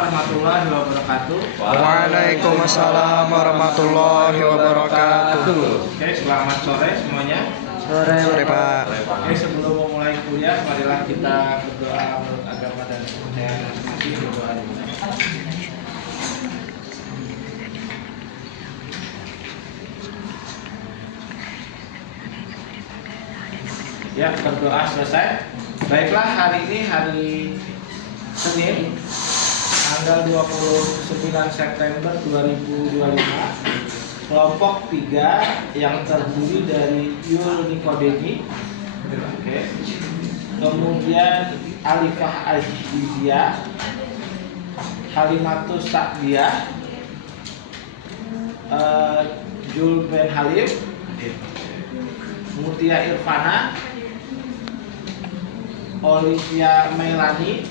warahmatullahi wabarakatuh. Waalaikumsalam warahmatullahi wabarakatuh. Oke, selamat sore semuanya. Sore Pak. Oke, sebelum memulai kuliah, marilah kita berdoa menurut agama dan kepercayaan masing-masing. Berdoa dimulai. Ya, berdoa selesai. Baiklah, hari ini hari Senin, tanggal 29 September 2025. Kelompok 3 yang terdiri dari Yul Nikodemi, kemudian Alifah Azizia, Halimatus Sa'diyah, Jul Ben Halim, Mutia Irfana, Olivia Melani,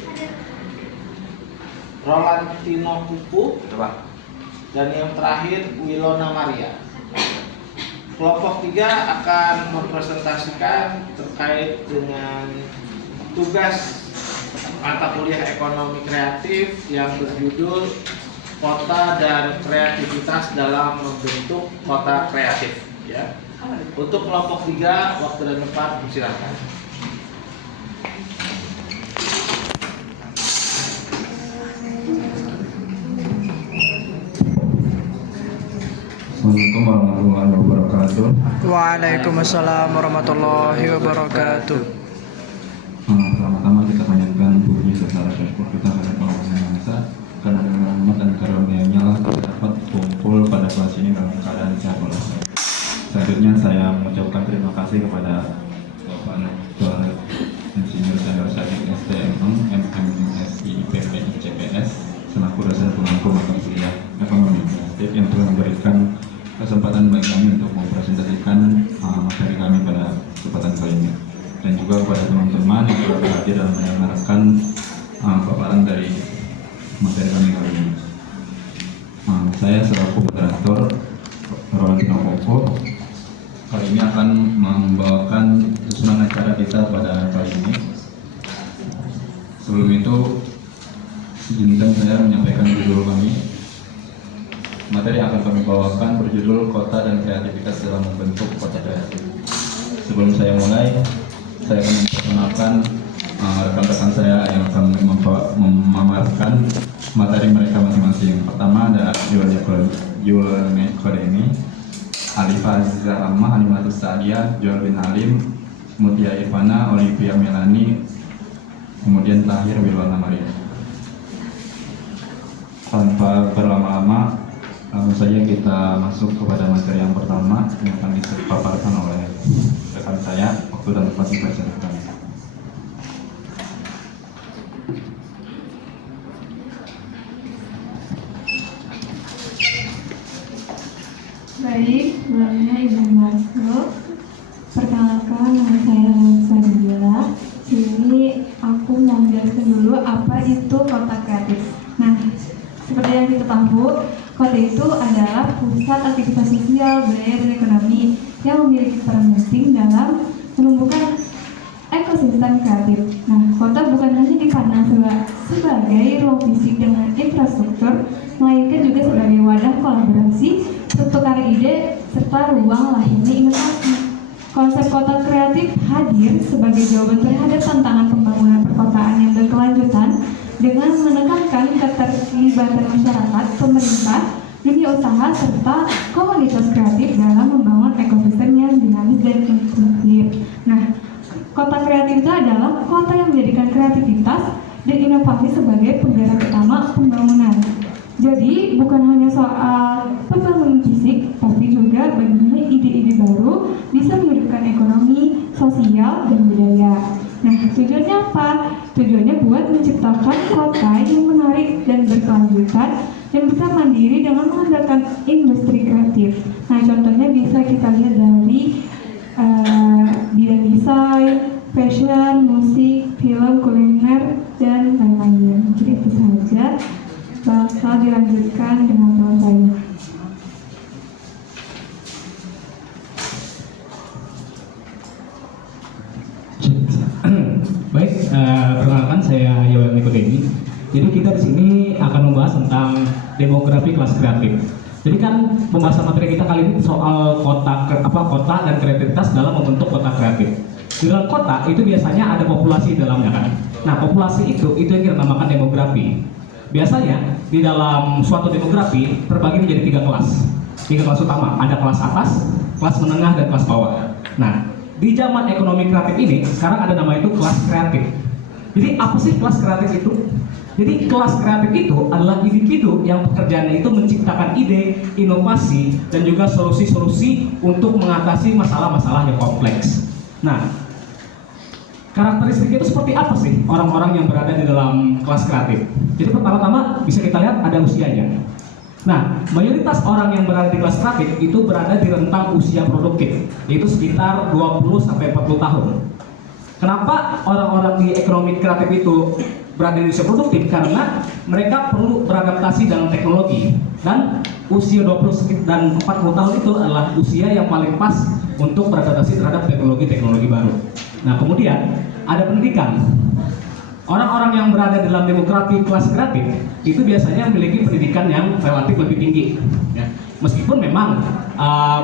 Rolantino Pupu, dan yang terakhir Wilona Maria. Kelompok 3 akan mempresentasikan terkait dengan tugas mata kuliah ekonomi kreatif yang berjudul Kota dan Kreativitas dalam Membentuk Kota Kreatif. Ya. Untuk kelompok 3, waktu dan tempat silakan. Assalamualaikum warahmatullahi wabarakatuh. Waalaikumsalam warahmatullahi wabarakatuh. Pertama-tama kita panjatkan puji secara syukur kita kepada Allah Yang Maha Esa karena dengan rahmat dan karunia-Nya lah kita dapat kumpul pada kelas ini dalam keadaan sehat walafiat. Selanjutnya saya mengucapkan terima kasih kepada Bapak Dr. Insinyur Senior Sadik STM MMSI IPB CPS selaku dosen pemangku mata kuliah ekonomi kreatif yang telah memberikan kesempatan bagi kami untuk mempresentasikan materi kami pada kesempatan kali ini, dan juga kepada teman-teman yang telah hadir dalam mendengarkan paparan dari materi kami kali ini. Saya selaku moderator Rolantino Pupu kali ini akan membawakan susunan acara kita pada kali ini. Sebelum itu, izinkan saya menyampaikan judul kami. Materi yang akan kami bawakan berjudul Kota dan Kreativitas dalam Membentuk Kota Kreatif. Sebelum saya mulai, saya akan memperkenalkan rekan-rekan saya yang akan memaparkan materi mereka masing-masing. Pertama ada Yul Nikodemi, Alifah Azizia Rahma, Halimatus Sa'diyah, Jul bin Halim, Mutia Irfana, Olivia Melani, kemudian terakhir Wilona Maria. Tanpa berlama-lama, langsung saja kita masuk kepada materi yang pertama yang akan dipaparkan oleh rekan saya. Waktu dan tempat dipersilakan. Baik, sebelumnya izin masuk. Perkenalkan, nama saya Sadila. Sini aku mau menjelaskan dulu apa itu kota kreatif. Nah, seperti yang kita tahu, kota itu adalah pusat aktivitas sosial, budaya, dan ekonomi yang memiliki peran penting dalam menumbuhkan ekosistem kreatif. Nah, kota bukan hanya dipandang sebagai ruang fisik dengan infrastruktur, melainkan juga sebagai wadah kolaborasi, pertukaran ide, serta ruang lahirnya inovasi. Konsep kota kreatif hadir sebagai jawaban terhadap tantangan pembangunan perkotaan yang berkelanjutan dengan menekankan keterlibatan masyarakat, pemerintah, dunia usaha, serta komunitas kreatif dalam membangun ekosistem yang dinamis dan inklusif. Nah, kota kreatif itu adalah kota yang menjadikan kreativitas dan inovasi sebagai penggerak utama pembangunan. Jadi, bukan hanya soal pembangunan fisik, tapi juga bagaimana ide-ide baru bisa menghidupkan ekonomi, sosial, dan budaya. Nah, tujuannya apa? Tujuannya buat menciptakan kota yang menarik dan berkelanjutan dan bisa mandiri dengan mengandalkan industri kreatif. Nah, contohnya bisa kita lihat dari bidang desain, fashion, musik, film, kuliner, dan lain-lain. Jadi itu saja. Bakal dilanjutkan dengan teman saya. Baik, perkenalkan saya Yul Nikodemi. Jadi kita di sini ini akan membahas tentang demografi kelas kreatif. Jadi kan pembahasan materi kita kali ini soal kota dan kreativitas dalam membentuk kota kreatif. Di dalam kota itu biasanya ada populasi di dalamnya kan. Nah, populasi itu yang kita namakan demografi. Biasanya di dalam suatu demografi terbagi menjadi 3 kelas. 3 kelas utama, ada kelas atas, kelas menengah, dan kelas bawah. Nah, di zaman ekonomi kreatif ini sekarang ada nama itu kelas kreatif. Jadi apa sih kelas kreatif itu? Jadi kelas kreatif itu adalah individu yang pekerjaannya itu menciptakan ide, inovasi, dan juga solusi-solusi untuk mengatasi masalah-masalah yang kompleks. Nah, karakteristik itu seperti apa sih orang-orang yang berada di dalam kelas kreatif? Jadi pertama-tama bisa kita lihat ada usianya. Nah, mayoritas orang yang berada di kelas kreatif itu berada di rentang usia produktif, yaitu sekitar 20-40 tahun. Kenapa orang-orang di ekonomi kreatif itu berada di usia produktif? Karena mereka perlu beradaptasi dalam teknologi, dan usia 20 dan 40 tahun itu adalah usia yang paling pas untuk beradaptasi terhadap teknologi-teknologi baru. Nah, kemudian ada pendidikan. Orang-orang yang berada dalam demografi kelas kreatif itu biasanya memiliki pendidikan yang relatif lebih tinggi, ya. Meskipun memang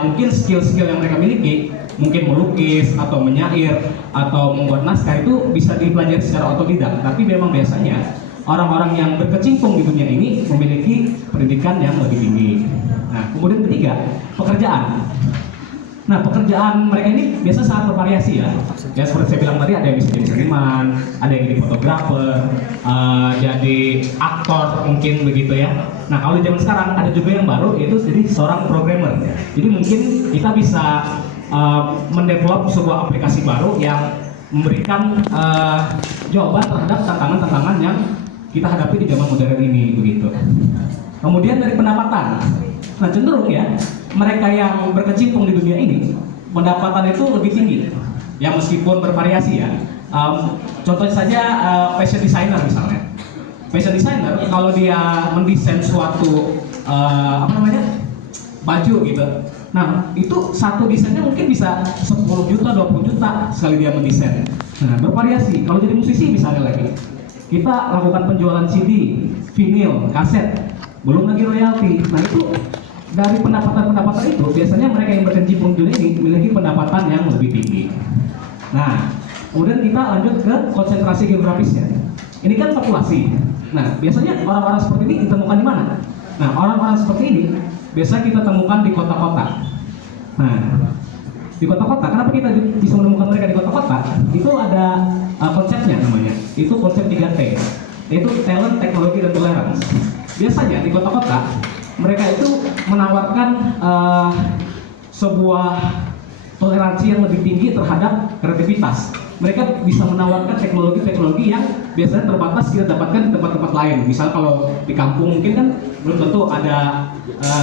mungkin skill-skill yang mereka miliki, mungkin melukis atau menyair atau membuat naskah itu bisa dipelajari secara otodidak, tapi memang biasanya orang-orang yang berkecimpung di dunia ini memiliki pendidikan yang lebih tinggi. Nah, kemudian ketiga, pekerjaan. Nah, pekerjaan mereka ini biasa sangat bervariasi ya. Ya seperti saya bilang tadi, ada yang bisa jadi seniman, ada yang jadi fotografer, jadi aktor mungkin begitu ya. Nah, kalau di zaman sekarang ada juga yang baru, yaitu jadi seorang programmer. Jadi mungkin kita bisa mendevelop sebuah aplikasi baru yang memberikan jawaban terhadap tantangan-tantangan yang kita hadapi di zaman modern ini begitu. Kemudian dari pendapatan. Nah, cenderung ya, mereka yang berkecimpung di dunia ini pendapatan itu lebih tinggi. Ya meskipun bervariasi ya. Contohnya saja fashion designer misalnya. Fashion designer kalau dia mendesain suatu baju gitu. Nah, itu satu desainnya mungkin bisa 10 juta, 20 juta sekali dia mendesain. Nah, bervariasi. Kalau jadi musisi misalnya lagi, kita lakukan penjualan CD, vinyl, kaset, belum lagi royalti. Nah, itu dari pendapatan-pendapatan itu biasanya mereka yang berkecimpung di dunia ini memiliki pendapatan yang lebih tinggi. Nah, kemudian kita lanjut ke konsentrasi geografisnya. Ini kan populasi. Nah, biasanya orang-orang seperti ini ditemukan di mana? Nah, orang-orang seperti ini biasa kita temukan di kota-kota. Nah, di kota-kota, kenapa kita bisa menemukan mereka di kota-kota? Itu ada konsepnya namanya. Itu konsep 3T, yaitu talent, teknologi, dan tolerance. Biasanya di kota-kota mereka itu menawarkan sebuah toleransi yang lebih tinggi terhadap kreativitas. Mereka bisa menawarkan teknologi-teknologi yang biasanya terbatas kita dapatkan di tempat-tempat lain. Misal kalau di kampung mungkin kan belum tentu ada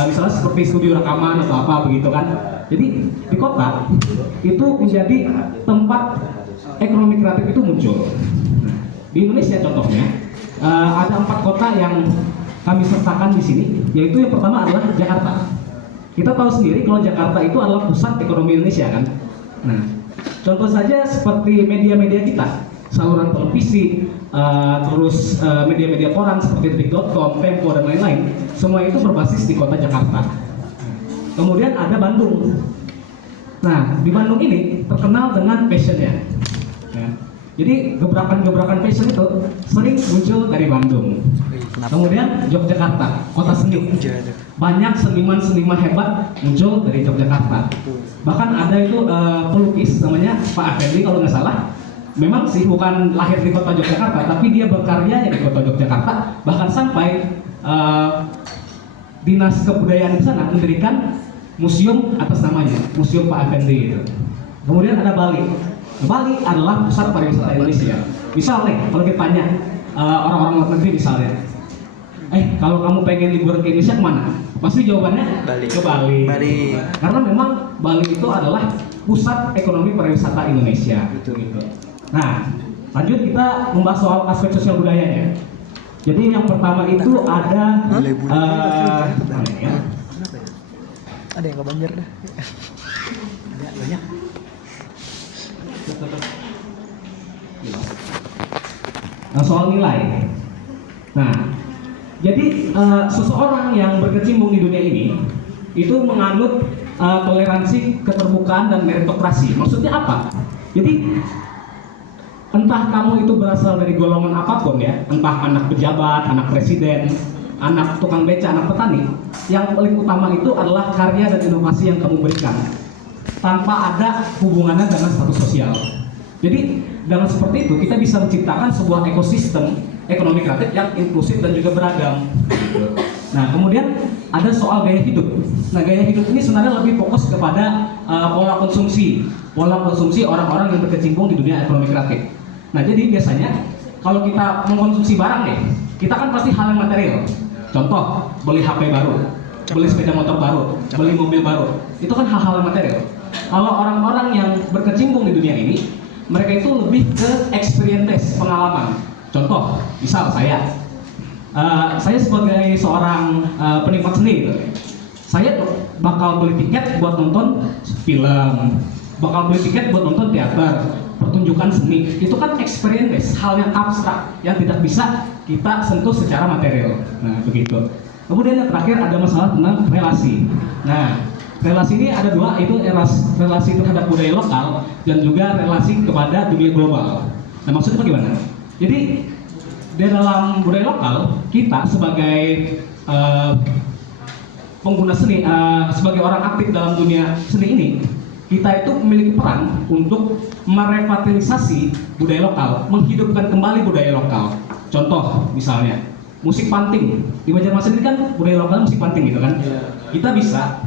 misalnya seperti studio rekaman atau apa begitu kan. Jadi di kota itu menjadi tempat ekonomi kreatif itu muncul. Nah, di Indonesia contohnya ada 4 kota yang kami sertakan di sini, yaitu yang pertama adalah Jakarta. Kita tahu sendiri kalau Jakarta itu adalah pusat ekonomi Indonesia kan. Nah, contoh saja seperti media-media kita, saluran televisi, terus media-media koran seperti detik.com, Tempo, dan lain-lain, semua itu berbasis di kota Jakarta. Kemudian ada Bandung. Nah, di Bandung ini terkenal dengan passionnya. Ya. Jadi gebrakan-gebrakan passion itu sering muncul dari Bandung. Kemudian Yogyakarta, kota seni. Banyak seniman-seniman hebat muncul dari Yogyakarta. Bahkan ada itu pelukis namanya Pak Effendi kalau nggak salah. Memang sih bukan lahir di kota Yogyakarta, tapi dia berkaryanya di kota Yogyakarta. Bahkan sampai dinas kebudayaan di sana mendirikan museum atas namanya, Museum Pak Effendi itu. Kemudian ada Bali. Bali adalah pusat pariwisata Indonesia. Misalnya kalau kita tanya orang-orang luar negeri misalnya, kalau kamu pengen liburan ke Indonesia kemana? Pasti jawabannya Bali. Ke Bali. Bali. Karena memang Bali itu adalah pusat ekonomi pariwisata Indonesia. Gitu. Nah, lanjut kita membahas soal aspek sosial budayanya. Jadi yang pertama itu ada ada yang ke Banjar dah. Ada banyak. Nah, soal nilai. Nah, Jadi seseorang yang berkecimpung di dunia ini itu menganut toleransi, keterbukaan, dan meritokrasi. Maksudnya apa? Jadi entah kamu itu berasal dari golongan apapun ya, entah anak pejabat, anak presiden, anak tukang beca, anak petani, yang paling utama itu adalah karya dan inovasi yang kamu berikan tanpa ada hubungannya dengan status sosial. Jadi dengan seperti itu kita bisa menciptakan sebuah ekosistem ekonomi kreatif yang inklusif dan juga beragam. Nah, kemudian ada soal gaya hidup. Nah, gaya hidup ini sebenarnya lebih fokus kepada pola konsumsi orang-orang yang berkecimpung di dunia ekonomi kreatif. Nah, jadi biasanya kalau kita mengkonsumsi barang nih, kita kan pasti hal yang material. Contoh, beli HP baru, beli sepeda motor baru, beli mobil baru. Itu kan hal-hal yang material. Kalau orang-orang yang berkecimpung di dunia ini, mereka itu lebih ke experience, pengalaman. Contoh, misal saya sebagai seorang penikmat seni gitu, saya bakal beli tiket buat nonton film, bakal beli tiket buat nonton teater, pertunjukan seni. Itu kan experience, hal yang abstrak yang tidak bisa kita sentuh secara material. Nah, begitu. Kemudian yang terakhir ada masalah tentang relasi. Nah, relasi ini ada dua, itu relasi terhadap budaya lokal dan juga relasi kepada dunia global. Nah, maksudnya bagaimana? Jadi di dalam budaya lokal, kita sebagai pengguna seni, sebagai orang aktif dalam dunia seni ini, kita itu memiliki peran untuk merevitalisasi budaya lokal, menghidupkan kembali budaya lokal. Contoh misalnya musik panting di Banjarmasin ini kan budaya lokal musik panting gitu kan. Kita bisa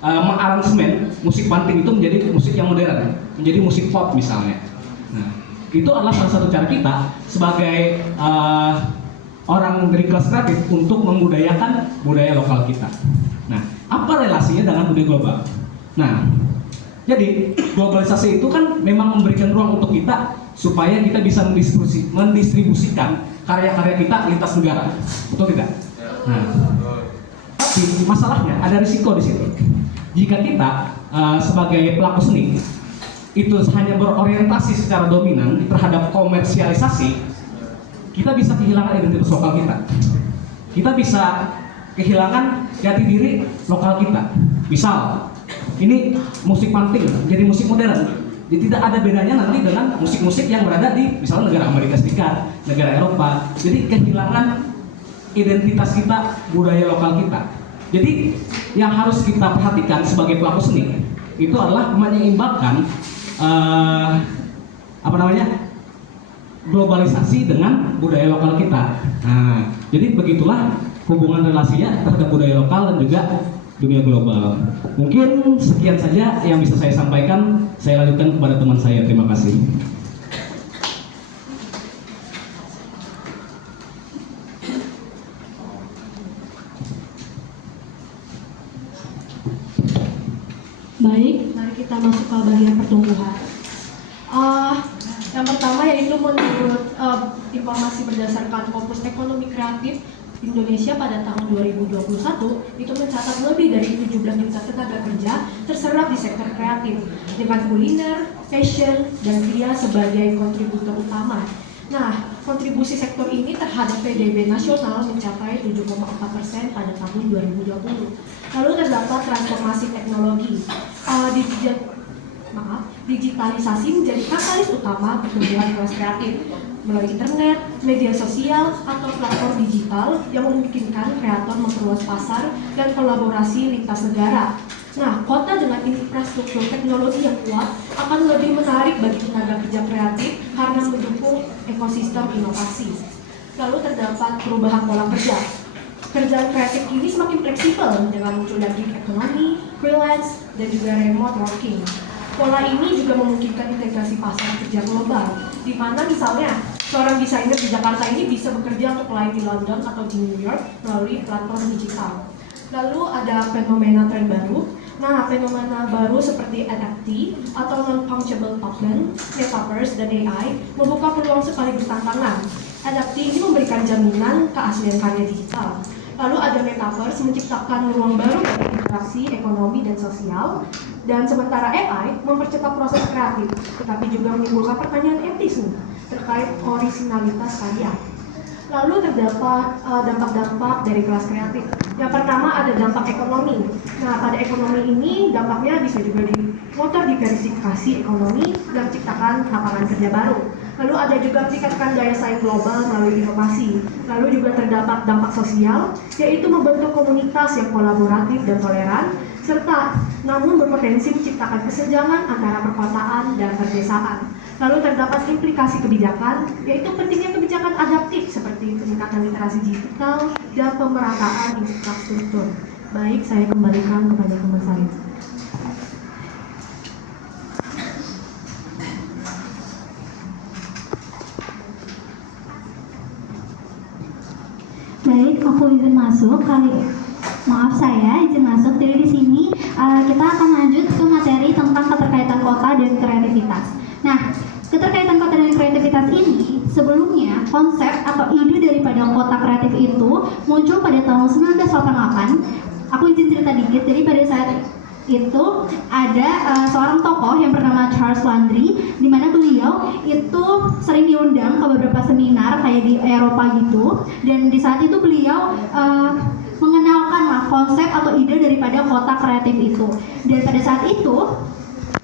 mengaransemen musik panting itu menjadi musik yang modern, menjadi musik pop misalnya. Nah, itu adalah salah satu cara kita sebagai orang dari kelas kreatif untuk membudayakan budaya lokal kita. Nah, apa relasinya dengan budaya global? Nah, jadi globalisasi itu kan memang memberikan ruang untuk kita supaya kita bisa mendistribusikan karya-karya kita lintas negara, betul tidak? Nah, tapi masalahnya ada risiko di situ. Jika kita sebagai pelaku seni itu hanya berorientasi secara dominan terhadap komersialisasi, kita bisa kehilangan identitas lokal kita. Kita bisa kehilangan jati diri lokal kita. Misal, ini musik panting jadi musik modern. Jadi tidak ada bedanya nanti dengan musik-musik yang berada di misalnya negara Amerika Serikat, negara Eropa. Jadi kehilangan identitas kita, budaya lokal kita. Jadi yang harus kita perhatikan sebagai pelaku seni itu adalah menyeimbangkan globalisasi dengan budaya lokal kita. Nah, jadi begitulah hubungan relasinya terhadap budaya lokal dan juga dunia global. Mungkin sekian saja yang bisa saya sampaikan. Saya lanjutkan kepada teman saya. Terima kasih. Baik, mari kita masuk ke bagian pertumbuhan. Yang pertama yaitu menurut informasi berdasarkan Fokus Ekonomi Kreatif Indonesia pada tahun 2021 itu mencatat lebih dari 17 juta tenaga kerja terserap di sektor kreatif dengan kuliner, fashion, dan kria sebagai kontributor utama. Nah, kontribusi sektor ini terhadap PDB nasional mencapai 7,4% pada tahun 2020. Lalu terdapat transformasi teknologi. Digitalisasi menjadi katalis utama pertumbuhan kelas kreatif melalui internet, media sosial, atau platform digital yang memungkinkan kreator memperluas pasar dan kolaborasi lintas negara. Nah, kota dengan infrastruktur teknologi yang kuat akan lebih menarik bagi tenaga kerja kreatif karena mendukung ekosistem inovasi. Lalu terdapat perubahan pola kerja. Kerjaan kreatif ini semakin fleksibel dengan munculnya gig ekonomi, freelance, dan juga remote working. Pola ini juga memungkinkan integrasi pasar kerja global, di mana misalnya seorang desainer di Jakarta ini bisa bekerja untuk klien di London atau di New York melalui platform digital. Lalu ada fenomena tren baru. Nah, fenomena baru seperti NFT atau non-fungible token, metaverse, dan AI membuka peluang sekaligus tantangan. NFT ini memberikan jaminan keaslian karya digital. Lalu ada metaverse menciptakan ruang baru bagi interaksi ekonomi dan sosial. Dan sementara AI mempercepat proses kreatif, tetapi juga menimbulkan pertanyaan etis terkait orisinalitas karya. Lalu terdapat dampak-dampak dari kelas kreatif. Yang pertama ada dampak ekonomi. Nah, pada ekonomi ini dampaknya bisa juga motor diversifikasi ekonomi dan ciptakan lapangan kerja baru. Lalu ada juga meningkatkan daya saing global melalui inovasi. Lalu juga terdapat dampak sosial, yaitu membentuk komunitas yang kolaboratif dan toleran, serta namun berpotensi menciptakan kesenjangan antara perkotaan dan perdesaan. Lalu terdapat implikasi kebijakan, yaitu pentingnya kebijakan adaptif seperti peningkatan literasi digital dan pemerataan infrastruktur. Baik, saya kembalikan kepada Komisaris. Baik, aku izin masuk Maaf saya izin masuk. Jadi di sini kita akan lanjut ke materi tentang keterkaitan kota dan kreativitas. Nah, keterkaitan kota dan kreativitas ini sebelumnya konsep atau ide daripada kota kreatif itu muncul pada tahun 1988. Aku izin cerita dikit. Jadi pada saat itu ada seorang tokoh yang bernama Charles Landry, di mana beliau itu sering diundang ke beberapa seminar kayak di Eropa gitu, dan di saat itu beliau mengenalkan konsep atau ide daripada kota kreatif itu. Dan pada saat itu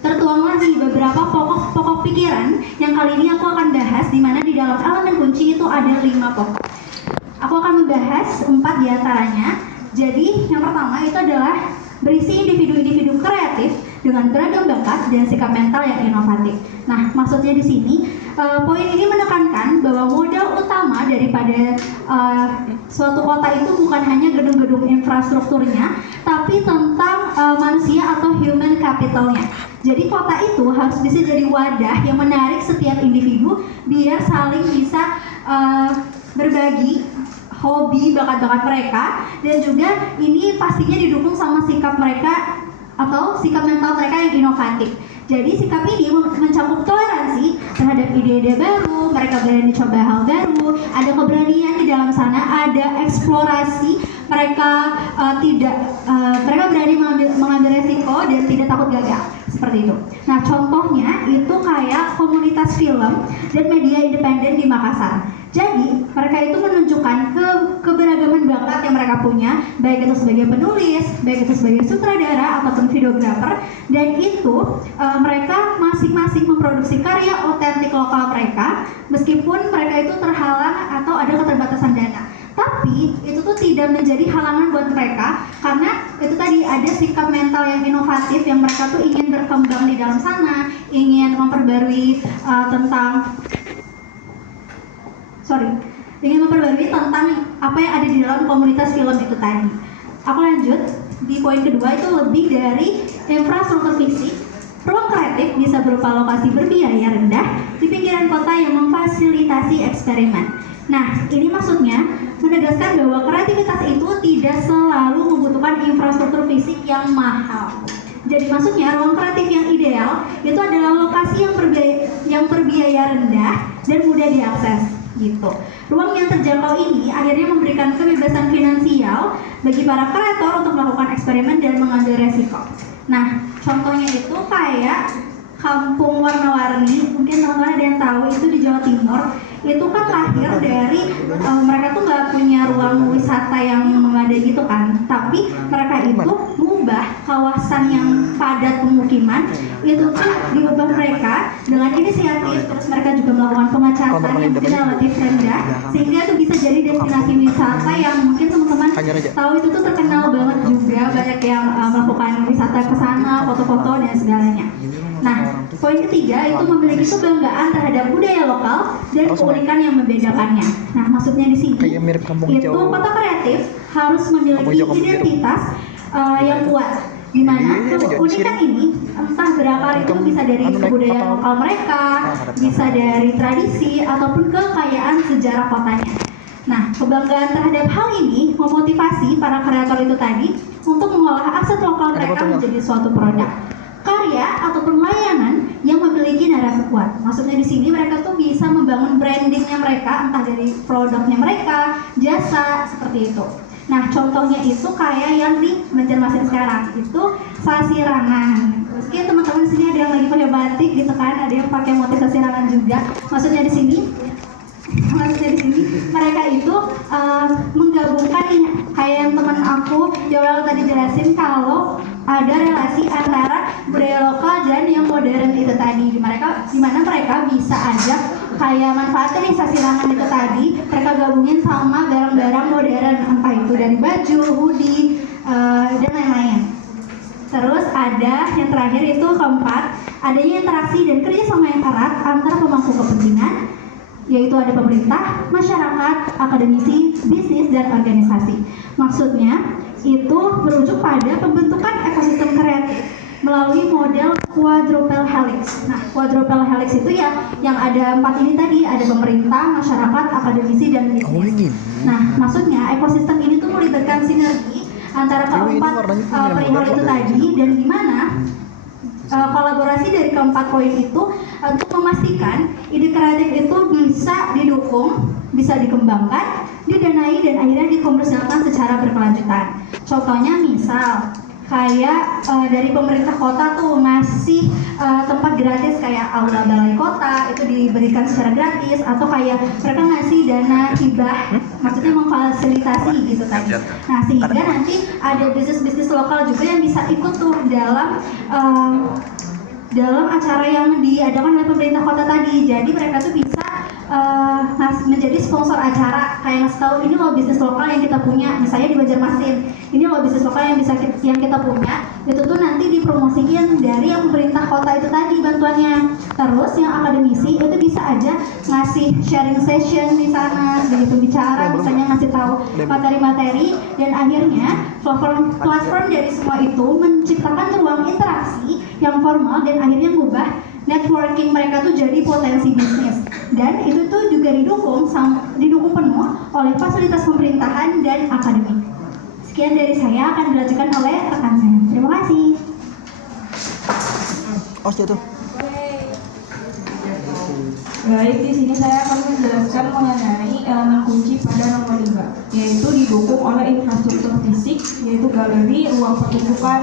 tertuanglah di beberapa pokok pikiran yang kali ini aku akan bahas, di mana di dalam elemen kunci itu ada 5 pokok. Aku akan membahas 4 diantaranya. Jadi yang pertama itu adalah berisi individu-individu kreatif dengan beragam bakat dan sikap mental yang inovatif. Nah, maksudnya di sini poin ini menekankan bahwa modal utama daripada suatu kota itu bukan hanya gedung-gedung infrastrukturnya, tapi tentang manusia atau human capitalnya. Jadi kota itu harus bisa jadi wadah yang menarik setiap individu biar saling bisa berbagi hobi, bakat-bakat mereka, dan juga ini pastinya didukung sama sikap mereka atau sikap mental mereka yang inovatif. Jadi sikap ini mencakup toleransi terhadap ide-ide baru, mereka berani coba hal baru, ada keberanian di dalam sana, ada eksplorasi, mereka mereka berani mengambil resiko dan tidak takut gagal, seperti itu. Nah, contohnya itu kayak komunitas film dan media independen di Makassar. Jadi mereka itu menunjukkan keberagaman bakat yang mereka punya, baik itu sebagai penulis, baik itu sebagai sutradara ataupun videografer, dan itu mereka masing-masing memproduksi karya otentik lokal mereka, meskipun mereka itu terhalang atau ada keterbatasan dana. Tapi itu tuh tidak menjadi halangan buat mereka, karena itu tadi ada sikap mental yang inovatif yang mereka tuh ingin berkembang di dalam sana, ingin memperbarui tentang apa yang ada di dalam komunitas film itu tadi. Aku lanjut di poin kedua, itu lebih dari infrastruktur fisik. Ruang kreatif bisa berupa lokasi berbiaya rendah di pinggiran kota yang memfasilitasi eksperimen. Nah, ini maksudnya menegaskan bahwa kreativitas itu tidak selalu membutuhkan infrastruktur fisik yang mahal. Jadi maksudnya ruang kreatif yang ideal itu adalah lokasi yang berbiaya rendah dan mudah diakses gitu. Ruang yang terjangkau ini akhirnya memberikan kebebasan finansial bagi para kreator untuk melakukan eksperimen dan mengambil resiko. Nah, contohnya itu kayak Kampung Warna-Warni, mungkin teman-teman ada yang tahu, itu di Jawa Timur. Itu kan lahir dari mereka tuh nggak punya ruang wisata yang memadai gitu kan, tapi mereka itu mengubah kawasan yang padat pemukiman itu tuh diubah mereka dengan inisiatif, terus mereka juga melakukan pengecatan yang relatif rendah sehingga itu bisa jadi destinasi wisata yang mungkin teman-teman tahu itu tuh terkenal banget juga, banyak yang melakukan wisata ke sana, foto-foto dan segalanya. Nah, poin ketiga itu memiliki kebanggaan terhadap budaya lokal dan keunikan yang membedakannya. Nah, maksudnya di sini itu kota kreatif harus memiliki identitas yang kuat, di mana keunikan ini entah berakar itu bisa dari kebudayaan lokal mereka, bisa dari tradisi ataupun kekayaan sejarah kotanya. Nah, kebanggaan terhadap hal ini memotivasi para kreator itu tadi untuk mengolah aset lokal mereka menjadi suatu produk, karya ataupun layanan yang memiliki narasi kuat. Maksudnya di sini mereka tuh bisa membangun brandingnya mereka, entah dari produknya mereka, jasa, seperti itu. Nah, contohnya itu kayak yang di Banjarmasin sekarang, itu Sasirangan. Mungkin teman-teman di sini ada yang lagi pakai batik gitu kan, ada yang pakai motif Sasirangan juga. Maksudnya di sini maksudnya di sini mereka itu menggabungkan nih, kayak yang teman aku Joel tadi jelasin kalau ada relasi antara budaya lokal dan yang modern itu tadi. Dimana mereka bisa ajak kayak manfaatnya nih sasirangan itu tadi mereka gabungin sama barang-barang modern, entah itu dari baju, hoodie, dan lain-lain. Terus ada yang terakhir itu keempat, adanya interaksi dan kerjasama yang erat antara pemangku kepentingan, yaitu ada pemerintah, masyarakat, akademisi, bisnis, dan organisasi. Maksudnya itu merujuk pada pembentukan ekosistem kreatif melalui model quadruple helix. Nah, quadruple helix itu ya yang ada 4 ini tadi, ada pemerintah, masyarakat, akademisi, dan bisnis. Nah, maksudnya ekosistem ini tuh melibatkan sinergi antara keempat perihal itu tadi, dan di mana kolaborasi dari keempat poin itu untuk memastikan ide kreatif itu bisa didukung, bisa dikembangkan, didanai, dan akhirnya dikomersialkan secara berkelanjutan. Contohnya misal kayak dari pemerintah kota tuh ngasih tempat gratis kayak aula balai kota itu diberikan secara gratis, atau kayak mereka ngasih dana hibah, maksudnya memfasilitasi gitu tadi. Nah, sehingga nanti ada bisnis-bisnis lokal juga yang bisa ikut tuh dalam acara yang diadakan oleh pemerintah kota tadi. Jadi mereka tuh bisa menjadi sponsor acara, kayak ngasih tahu ini loh bisnis lokal yang kita punya, misalnya di Banjarmasin, ini loh bisnis lokal yang kita punya, itu tuh nanti dipromosikan dari yang pemerintah kota itu tadi bantuannya. Terus yang akademisi itu bisa aja ngasih sharing session di sana, begitu bicara, misalnya ngasih tahu materi-materi, dan akhirnya platform dari semua itu menciptakan ruang interaksi yang formal dan akhirnya mengubah networking mereka tuh jadi potensi bisnis. Dan itu tuh juga didukung penuh oleh fasilitas pemerintahan dan akademik. Sekian dari saya, akan dilanjutkan oleh rekan saya. Terima kasih. Jatuh. Baik, di sini saya akan menjelaskan mengenai elemen kunci pada nomor 5, yaitu didukung oleh infrastruktur fisik, yaitu galeri, ruang pertunjukan,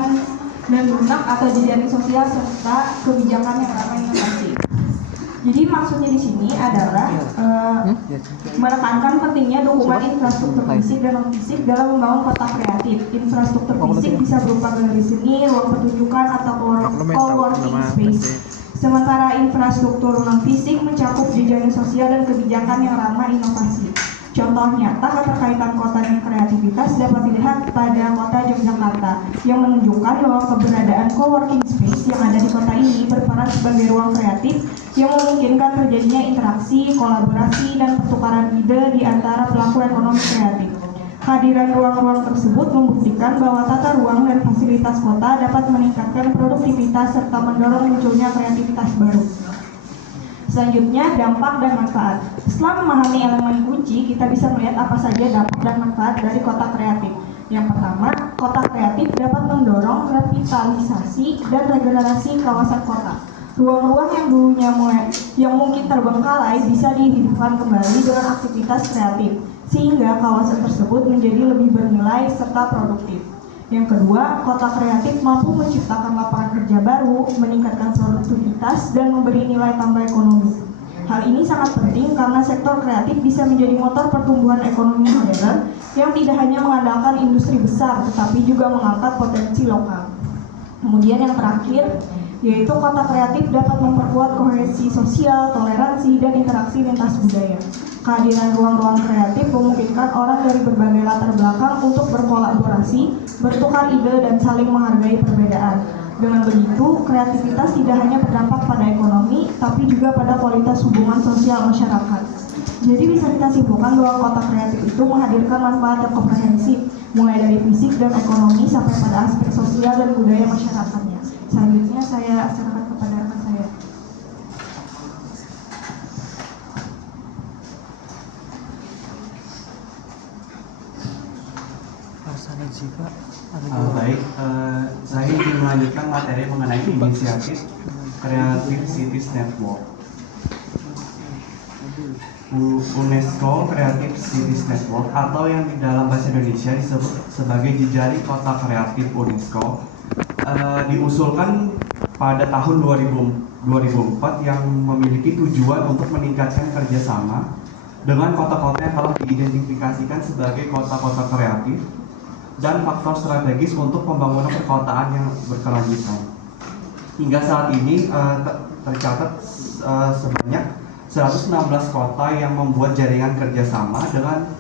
dan lunak atau jejaring sosial serta kebijakan yang ramah inovasi. Jadi maksudnya di sini adalah menekankan pentingnya dukungan infrastruktur fisik dan non fisik dalam membangun kota kreatif. Infrastruktur fisik bisa berupa galeri seni, ruang pertunjukan, atau co-working space. Sementara infrastruktur non fisik mencakup jejaring sosial dan kebijakan yang ramah inovasi. Contoh nyata keterkaitan kota dan kreativitas dapat dilihat pada kota Yogyakarta yang menunjukkan bahwa keberadaan co-working space yang ada di kota ini berperan sebagai ruang kreatif yang memungkinkan terjadinya interaksi, kolaborasi, dan pertukaran ide di antara pelaku ekonomi kreatif. Kehadiran ruang-ruang tersebut membuktikan bahwa tata ruang dan fasilitas kota dapat meningkatkan produktivitas serta mendorong munculnya kreativitas baru. Selanjutnya, dampak dan manfaat. Setelah memahami elemen kunci, kita bisa melihat apa saja dampak dan manfaat dari kota kreatif. Yang pertama, kota kreatif dapat mendorong revitalisasi dan regenerasi kawasan kota. Ruang-ruang yang dulunya yang mungkin terbengkalai bisa dihidupkan kembali dengan aktivitas kreatif, sehingga kawasan tersebut menjadi lebih bernilai serta produktif. Yang kedua, kota kreatif mampu menciptakan lapangan kerja baru, meningkatkan produktivitas, dan memberi nilai tambah ekonomi. Hal ini sangat penting karena sektor kreatif bisa menjadi motor pertumbuhan ekonomi modern yang tidak hanya mengandalkan industri besar, tetapi juga mengangkat potensi lokal. Kemudian yang terakhir, yaitu kota kreatif dapat memperkuat kohesi sosial, toleransi, dan interaksi lintas budaya. Kehadiran ruang-ruang kreatif memungkinkan orang dari berbagai latar belakang untuk berkolaborasi, bertukar ide, dan saling menghargai perbedaan. Dengan begitu, kreativitas tidak hanya berdampak pada ekonomi, tapi juga pada kualitas hubungan sosial masyarakat. Jadi bisa kita simpulkan bahwa kota kreatif itu menghadirkan manfaat yang komprehensif, mulai dari fisik dan ekonomi sampai pada aspek sosial dan budaya masyarakatnya. Selanjutnya saya serahkan kepada rekan saya. Baik, saya ingin melanjutkan materi mengenai inisiatif Creative Cities Network. UNESCO Creative Cities Network, atau yang di dalam bahasa Indonesia disebut sebagai jejaring kota kreatif UNESCO, diusulkan pada tahun 2004 yang memiliki tujuan untuk meningkatkan kerjasama dengan kota-kota yang telah diidentifikasikan sebagai kota-kota kreatif dan faktor strategis untuk pembangunan perkotaan yang berkelanjutan. Hingga saat ini tercatat sebanyak 116 kota yang membuat jaringan kerjasama dengan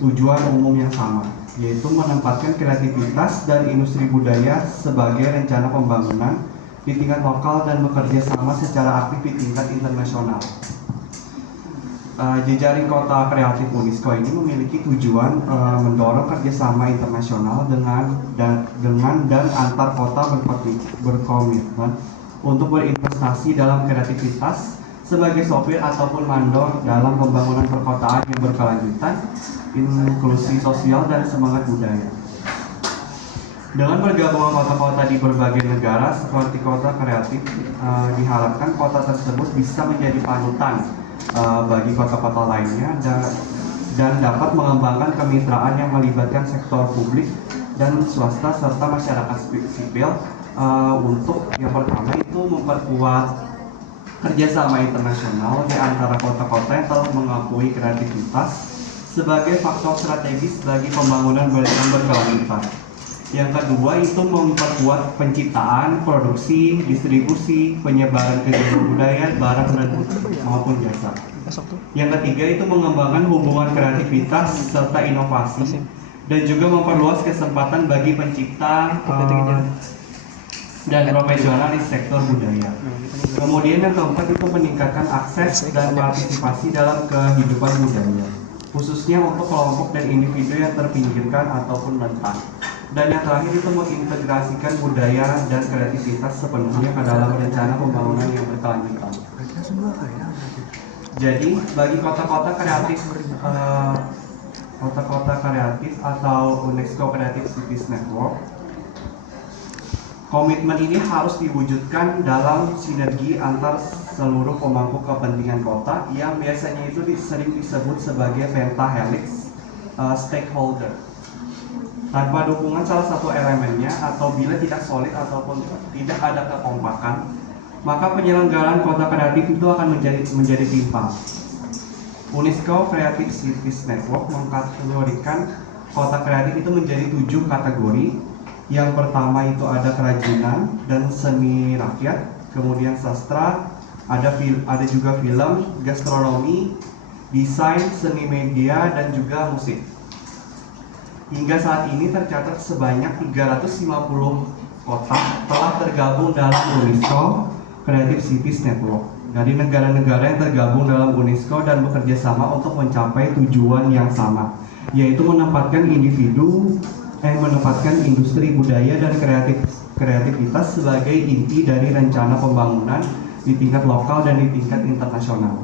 tujuan umum yang sama, yaitu menempatkan kreativitas dan industri budaya sebagai rencana pembangunan di tingkat lokal dan bekerja sama secara aktif di tingkat internasional. Jejaring kota kreatif UNESCO ini memiliki tujuan mendorong kerjasama internasional dengan dan antar kota berkomitmen untuk berinvestasi dalam kreativitas sebagai sopir ataupun mandor dalam pembangunan perkotaan yang berkelanjutan, inklusi sosial dan semangat budaya. Dengan bergabungan kota-kota di berbagai negara seperti kota kreatif, diharapkan kota tersebut bisa menjadi panutan bagi kota-kota lainnya dan dapat mengembangkan kemitraan yang melibatkan sektor publik dan swasta serta masyarakat sipil untuk yang pertama itu memperkuat kerjasama internasional di antara kota-kota yang telah mengakui kreativitas sebagai faktor strategis bagi pembangunan yang berkelanjutan. Yang kedua itu memperkuat penciptaan, produksi, distribusi, penyebaran kegiatan budaya, barang dan maupun jasa. Yang ketiga itu mengembangkan hubungan kreativitas serta inovasi dan juga memperluas kesempatan bagi pencipta dan profesional di sektor budaya. Kemudian yang keempat itu meningkatkan akses dan partisipasi dalam kehidupan budaya, khususnya untuk kelompok dan individu yang terpinggirkan ataupun rentan. Dan yang terakhir itu mengintegrasikan budaya dan kreativitas sepenuhnya ke dalam rencana pembangunan yang berkelanjutan. Jadi bagi kota-kota kreatif atau UNESCO Creative Cities Network, komitmen ini harus diwujudkan dalam sinergi antar seluruh pemangku kepentingan kota yang biasanya itu sering disebut sebagai pentahelix stakeholder. Tanpa dukungan salah satu elemennya atau bila tidak solid ataupun tidak ada kekompakan, maka penyelenggaraan kota kreatif itu akan menjadi timpang. UNESCO Creative Cities Network mengkategorikan kota kreatif itu menjadi 7 kategori. Yang pertama itu ada kerajinan dan seni rakyat, kemudian sastra, ada juga film, gastronomi, desain, seni media, dan juga musik. Hingga saat ini tercatat sebanyak 350 kota telah tergabung dalam UNESCO Creative Cities Network dari negara-negara yang tergabung dalam UNESCO dan bekerja sama untuk mencapai tujuan yang sama, yaitu menempatkan industri budaya dan kreativitas sebagai inti dari rencana pembangunan di tingkat lokal dan di tingkat internasional.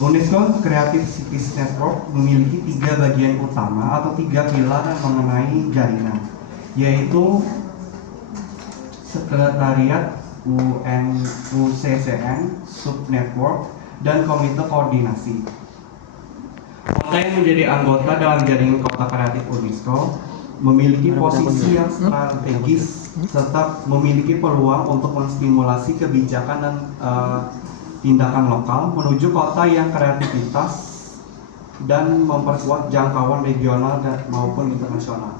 UNESCO Creative Cities Network memiliki 3 bagian utama atau 3 pilar mengenai jaringan, yaitu Sekretariat UCCN, Subnetwork, dan Komite Koordinasi. Kota yang menjadi anggota dalam jaringan kota kreatif UNESCO memiliki posisi yang strategis serta memiliki peluang untuk menstimulasi kebijakan dan tindakan lokal menuju kota yang kreativitas dan memperkuat jangkauan regional dan maupun internasional.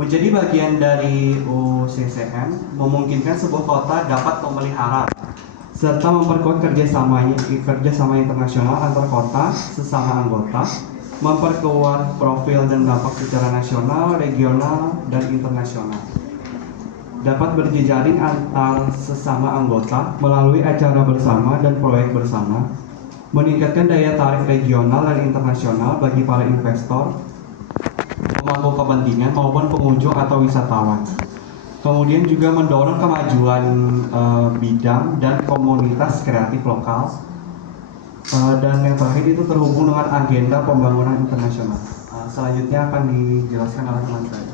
Menjadi bagian dari UCCN memungkinkan sebuah kota dapat memelihara serta memperkuat kerjasama internasional antar kota sesama anggota, memperkuat profil dan dampak secara nasional, regional, dan internasional. Dapat berjejaring antar sesama anggota melalui acara bersama dan proyek bersama, meningkatkan daya tarik regional dan internasional bagi para investor, pemangku kepentingan maupun pengunjung atau wisatawan. Kemudian juga mendorong kemajuan bidang dan komunitas kreatif lokal. Dan yang terakhir itu terhubung dengan agenda pembangunan internasional. Selanjutnya akan dijelaskan oleh teman saya.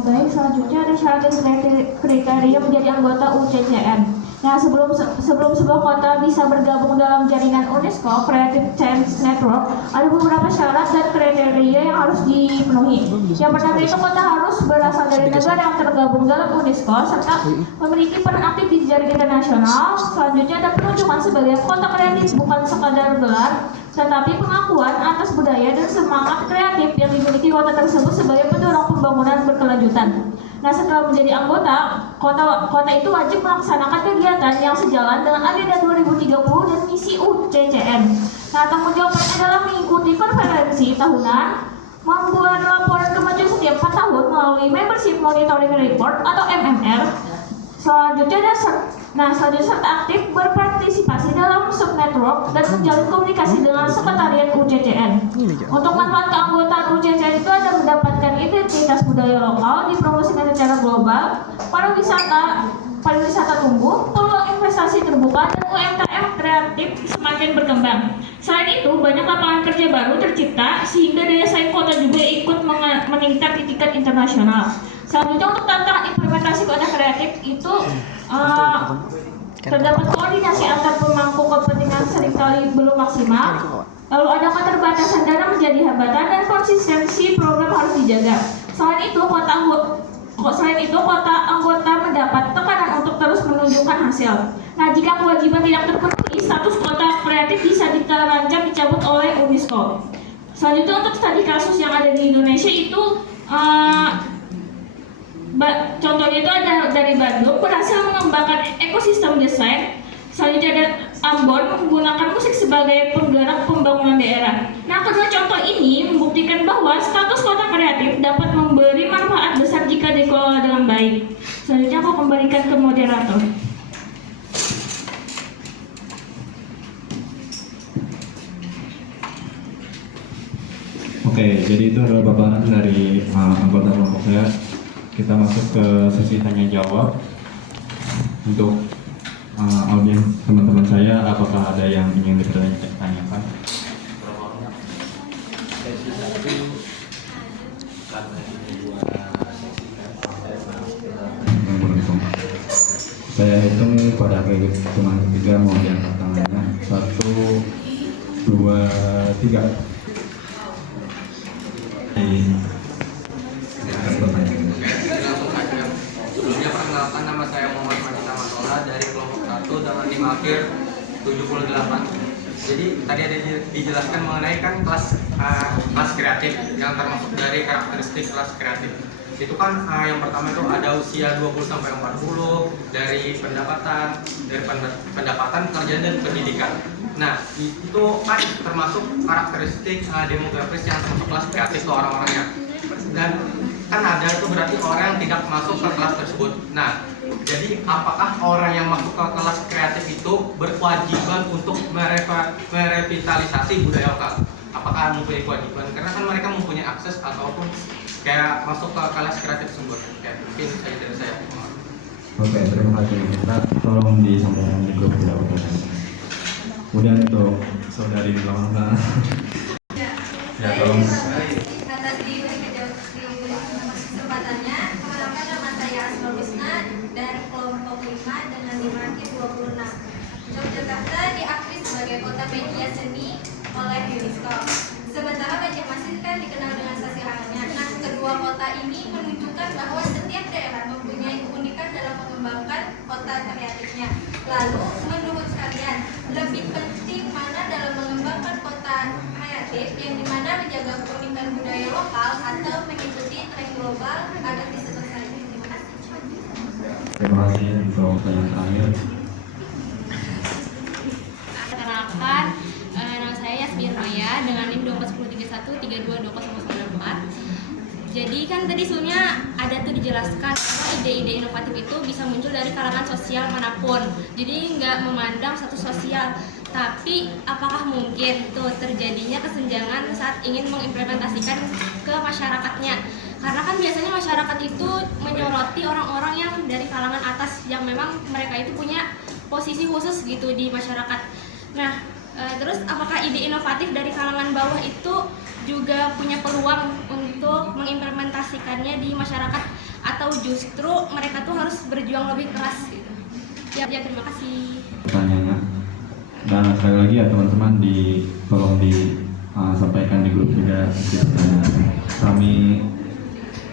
Baik, selanjutnya ada syarat dan kriteria menjadi anggota UCCN. Nah, sebelum sebuah kota bisa bergabung dalam jaringan UNESCO Creative Change Network, ada beberapa syarat dan kriteria yang harus dipenuhi. Yang pertama itu kota harus berasal dari negara yang tergabung dalam UNESCO serta memiliki peran aktif di jaring internasional. Selanjutnya ada penunjukan sebagai kota kreatif bukan sekadar gelar, tetapi pengakuan atas budaya dan semangat kreatif yang dimiliki kota tersebut sebagai pendorong pembangunan berkelanjutan. Nah, setelah menjadi anggota, kota itu wajib melaksanakan kegiatan yang sejalan dengan Agenda 2030 dan misi UCCN. Nah, tanggung jawabnya adalah mengikuti konferensi tahunan, membuat laporan kemajuan setiap 4 tahun melalui Membership Monitoring Report atau MMR. Selanjutnya serta aktif berpartisipasi dalam subnetwork dan menjalin komunikasi dengan sekretariat UCCN. Untuk manfaat keanggotaan UCCN itu ada mendapatkan identitas budaya lokal, dipromosikan secara global, pariwisata tumbuh, peluang investasi terbuka, dan UMKM kreatif semakin berkembang. Selain itu, banyak lapangan kerja baru tercipta sehingga daya saing kota juga ikut meningkat di tingkat internasional. Selanjutnya untuk tantangan implementasi kota kreatif itu terdapat koordinasi antar pemangku kepentingan seringkali belum maksimal. Lalu ada keterbatasan dana menjadi hambatan dan konsistensi program harus dijaga. Selain itu kota anggota mendapat tekanan untuk terus menunjukkan hasil. Nah, jika kewajiban tidak terpenuhi, status kota kreatif bisa terancam dicabut oleh UNESCO. Selanjutnya untuk studi kasus yang ada di Indonesia itu contohnya itu ada dari Bandung berhasil mengembangkan ekosistem desain. Selanjutnya ada Ambon menggunakan musik sebagai penggerak pembangunan daerah. Nah, kedua contoh ini membuktikan bahwa status kota kreatif dapat memberi manfaat besar jika dikelola dengan baik. Selanjutnya aku kembalikan ke moderator. Oke, jadi itu adalah paparan dari anggota kelompok saya. Kita masuk ke sesi tanya jawab. Untuk audiens teman-teman saya, apakah ada yang ingin ditanyakan? Sesi 1 karena ini 2 sesi kan. Saya hitung pada hitungan 3 mau diangkat tangannya. 1, 2, 3. Sebelumnya perkenalkan, nama saya Muhammad Madina Matola dari kelompok 1 dengan NIM akhir 78. Jadi tadi ada dijelaskan mengenai kan kelas kreatif yang termasuk dari karakteristik kelas kreatif. Itu kan yang pertama itu ada usia 20 sampai 40, dari pendapatan, pekerjaan dan pendidikan. Nah, itu kan termasuk karakteristik demografis yang termasuk kelas kreatif tuh orang-orangnya. Dan kan ada itu berarti orang yang tidak masuk ke kelas tersebut. Nah, jadi apakah orang yang masuk ke kelas kreatif itu berkewajiban untuk merevitalisasi budaya lokal? Apakah mempunyai kewajiban? Karena kan mereka mempunyai akses ataupun kayak masuk ke kelas kreatif tersebut. Kayak mungkin saya dari saya. Oke, terima kasih. Kita tolong disampaikan di grup ya. Kemudian untuk saudari di belakang sana. Ya, tolong. Atas diberi kesempatannya, perkenalkan nama saya Asma Wisna dari kelompok 5 dengan NIM akhir 26. Yogyakarta diakui sebagai kota media seni oleh UNESCO. Sementara Banjarmasin kan dikenal dengan sasirangannya. Nah, kedua kota ini menunjukkan bahwa setiap daerah mempunyai keunikan dalam mengembangkan kota kreatifnya. Lalu, menurut kalian, lebih penting mana dalam mengembangkan kota kreatif yang dimana menjaga keunikan budaya lokal atau mengikuti tren global agar diselesaikan? Terima kasih. Terima kasih untuk pertanyaan terakhir. Perkenalkan, nama saya Yasmin Maya dengan NIM 2031322094. Jadi kan tadi sebelumnya ada tuh dijelaskan bahwa ide-ide inovatif itu bisa muncul dari kalangan sosial manapun. Jadi nggak memandang satu sosial. Tapi apakah mungkin tuh terjadinya kesenjangan saat ingin mengimplementasikan ke masyarakatnya? Karena kan biasanya masyarakat itu menyoroti orang-orang yang dari kalangan atas yang memang mereka itu punya posisi khusus gitu di masyarakat. Nah, terus apakah ide inovatif dari kalangan bawah itu juga punya peluang untuk mengimplementasikannya di masyarakat atau justru mereka tuh harus berjuang lebih keras gitu? Ya, terima kasih. Pertanyaannya. Dan sekali lagi ya teman-teman tolong disampaikan di grup juga kami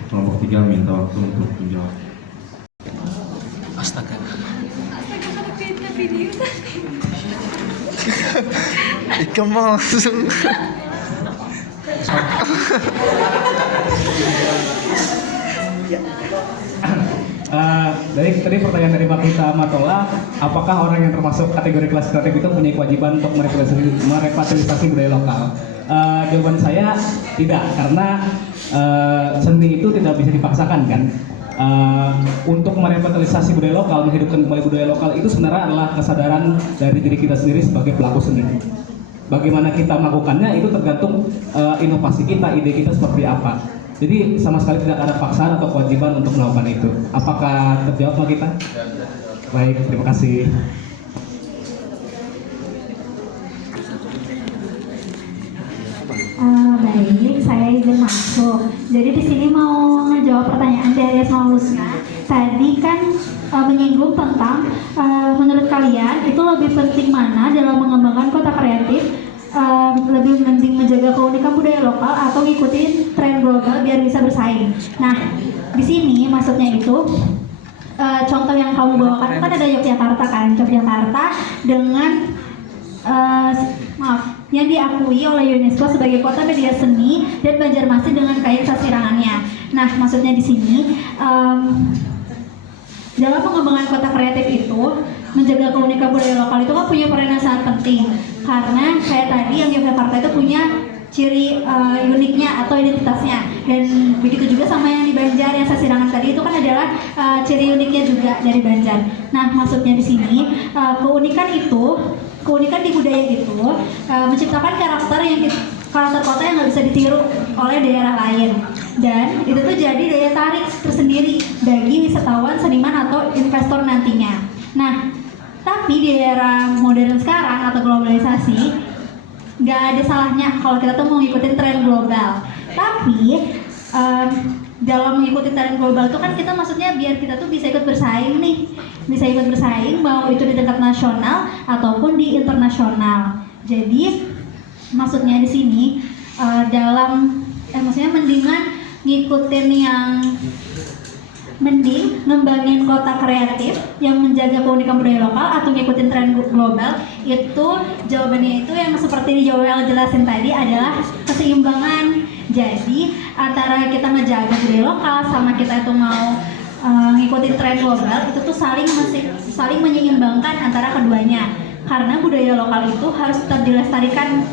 kelompok 3 minta waktu untuk menjawab. Astaga. Ikam langsung. Dari tadi pertanyaan dari Mbak Rita Matola, apakah orang yang termasuk kategori kelas kreatif itu punya kewajiban untuk merevitalisasi budaya lokal? Jawaban saya tidak, karena seni itu tidak bisa dipaksakan kan. Untuk merevitalisasi budaya lokal, menghidupkan kembali budaya lokal itu sebenarnya adalah kesadaran dari diri kita sendiri sebagai pelaku seni. Bagaimana kita melakukannya itu tergantung inovasi kita, ide kita seperti apa. Jadi sama sekali tidak ada paksaan atau kewajiban untuk melakukan itu. Apakah terjawab Mbak Gita? Baik, terima kasih. Baik, saya izin masuk. Jadi di sini mau menjawab pertanyaan dari Asma Husna. Tadi kan menyinggung tentang menurut kalian itu lebih penting mana dalam mengembangkan kota kreatif? Lebih penting menjaga keunikan budaya lokal atau ngikutin tren global biar bisa bersaing. Nah, di sini maksudnya itu contoh yang kamu bawakan kan ada Yogyakarta kan, Yogyakarta dengan yang diakui oleh UNESCO sebagai kota media seni dan Banjarmasin dengan kain sasirangannya. Nah, maksudnya di sini dalam pengembangan kota kreatif itu menjaga keunikan budaya lokal itu kan punya peran yang sangat penting, karena kayak tadi yang Yogyakarta itu punya ciri uniknya atau identitasnya, dan begitu juga sama yang di Banjar yang Sasirangan tadi itu kan adalah ciri uniknya juga dari Banjar. Nah, maksudnya di sini keunikan di budaya itu menciptakan karakter kota yang nggak bisa ditiru oleh daerah lain, dan itu tuh jadi daya tarik tersendiri bagi wisatawan, seniman atau investor nantinya. Nah, tapi di era modern sekarang atau globalisasi nggak ada salahnya kalau kita tuh mau ngikutin tren global. Tapi dalam mengikuti tren global itu kan kita maksudnya biar kita tuh bisa ikut bersaing nih, bisa ikut bersaing mau itu di tingkat nasional ataupun di internasional. Jadi maksudnya di sini maksudnya mending ngembangin kota kreatif yang menjaga keunikan budaya lokal atau ngikutin tren global. Itu jawabannya itu yang seperti Joel jelasin tadi adalah keseimbangan. Jadi antara kita ngejaga budaya lokal sama kita itu mau ngikutin tren global itu tuh saling menyeimbangkan antara keduanya. Karena budaya lokal itu harus tetap dilestarikan.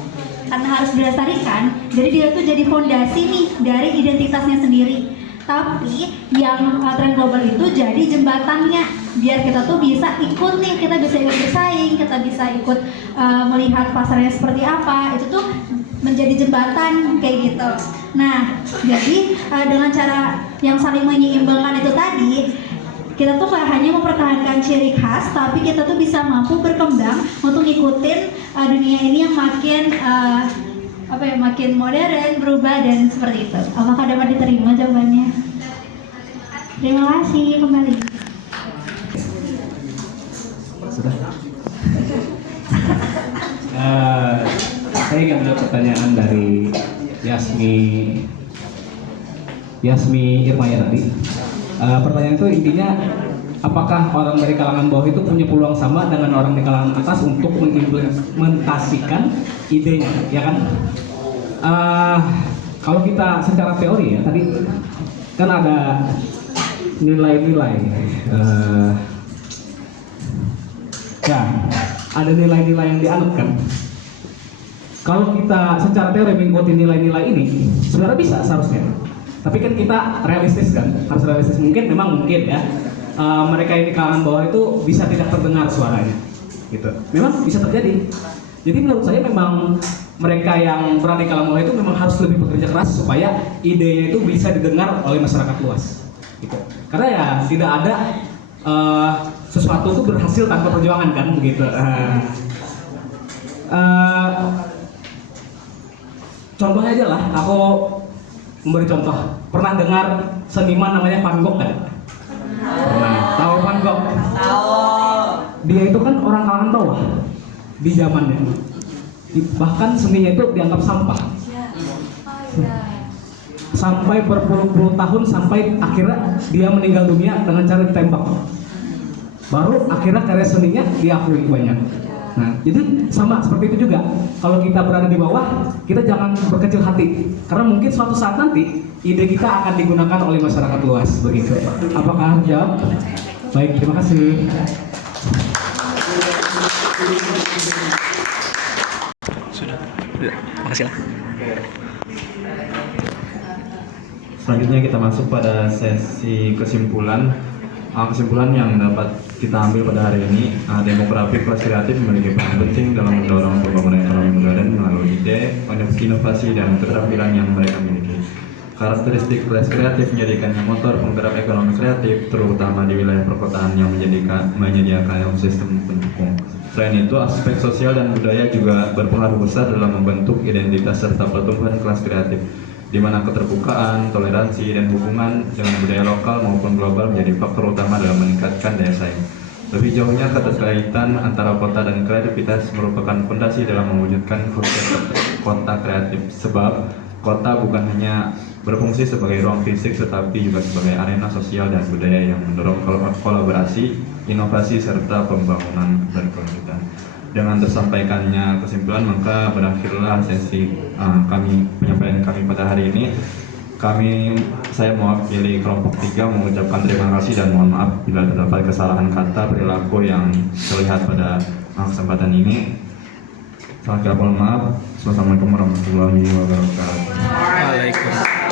Karena harus dilestarikan, jadi dia tuh jadi fondasi nih dari identitasnya sendiri. Tapi yang tren global itu jadi jembatannya biar kita tuh bisa ikut nih, kita bisa ikut bersaing, kita bisa ikut melihat pasarnya seperti apa. Itu tuh menjadi jembatan kayak gitu. Nah, jadi dengan cara yang saling menyeimbangkan itu tadi, kita tuh gak hanya mempertahankan ciri khas, tapi kita tuh bisa mampu berkembang untuk ngikutin dunia ini yang makin modern, berubah dan seperti itu. Apakah dapat diterima jawabannya? Terima kasih, kembali. Sudah. Saya ingin menjawab pertanyaan dari Yasmi Irmaya tadi. Pertanyaan itu intinya, apakah orang dari kalangan bawah itu punya peluang sama dengan orang di kalangan atas untuk mengimplementasikan idenya, ya kan? Kalau kita secara teori ya, tadi kan ada nilai-nilai, ada nilai-nilai yang dianut kan. Kalau kita secara teori mengikuti nilai-nilai ini, sebenarnya bisa seharusnya. Tapi kan kita realistis kan, harus realistis. Memang mungkin ya, mereka yang di kalangan bawah itu bisa tidak terdengar suaranya, gitu. Memang bisa terjadi. Jadi menurut saya memang mereka yang berada di kalangan bawah itu memang harus lebih bekerja keras supaya idenya itu bisa didengar oleh masyarakat luas, gitu. Karena ya tidak ada sesuatu itu berhasil tanpa perjuangan kan, begitu. Contohnya aja lah, aku memberi contoh. Pernah dengar seniman namanya Van Gogh kan? Pernah. Tahu Van Gogh? Tahu. dia itu kan orang kalangan bawah di zamannya. Bahkan seninya itu dianggap sampah. Sampai berpuluh-puluh tahun sampai akhirnya dia meninggal dunia dengan cara ditembak. Baru akhirnya karya seninya diakui banyak. Nah, jadi sama seperti itu juga. Kalau kita berada di bawah, kita jangan berkecil hati. Karena mungkin suatu saat nanti ide kita akan digunakan oleh masyarakat luas begitu. Apakah jawab? Baik, terima kasih. Sudah. Makasih lah. Selanjutnya kita masuk pada sesi kesimpulan. Kesimpulan yang dapat kita ambil pada hari ini, demografi kelas kreatif memiliki peran penting dalam mendorong pembangunan ekonomi modern melalui ide, inovasi dan keterampilan yang mereka miliki. Karakteristik kelas kreatif menjadikannya motor penggerak ekonomi kreatif, terutama di wilayah perkotaan yang menyediakan sistem pendukung. Selain itu, aspek sosial dan budaya juga berpengaruh besar dalam membentuk identitas serta pertumbuhan kelas kreatif, di mana keterbukaan, toleransi, dan hubungan dengan budaya lokal maupun global menjadi faktor utama dalam meningkatkan daya saing. Lebih jauhnya, keterkaitan antara kota dan kreativitas merupakan fondasi dalam mewujudkan konsep kota kreatif, sebab kota bukan hanya berfungsi sebagai ruang fisik, tetapi juga sebagai arena sosial dan budaya yang mendorong kolaborasi, inovasi, serta pembangunan berkelanjutan. Dengan tersampaikannya kesimpulan, maka berakhirlah sesi penyampaian kami pada hari ini. Saya mewakili kelompok 3 mengucapkan terima kasih dan mohon maaf bila terdapat kesalahan kata perilaku yang terlihat pada kesempatan ini. Saya mohon maaf. Wassalamualaikum warahmatullahi wabarakatuh. Waalaikumsalam.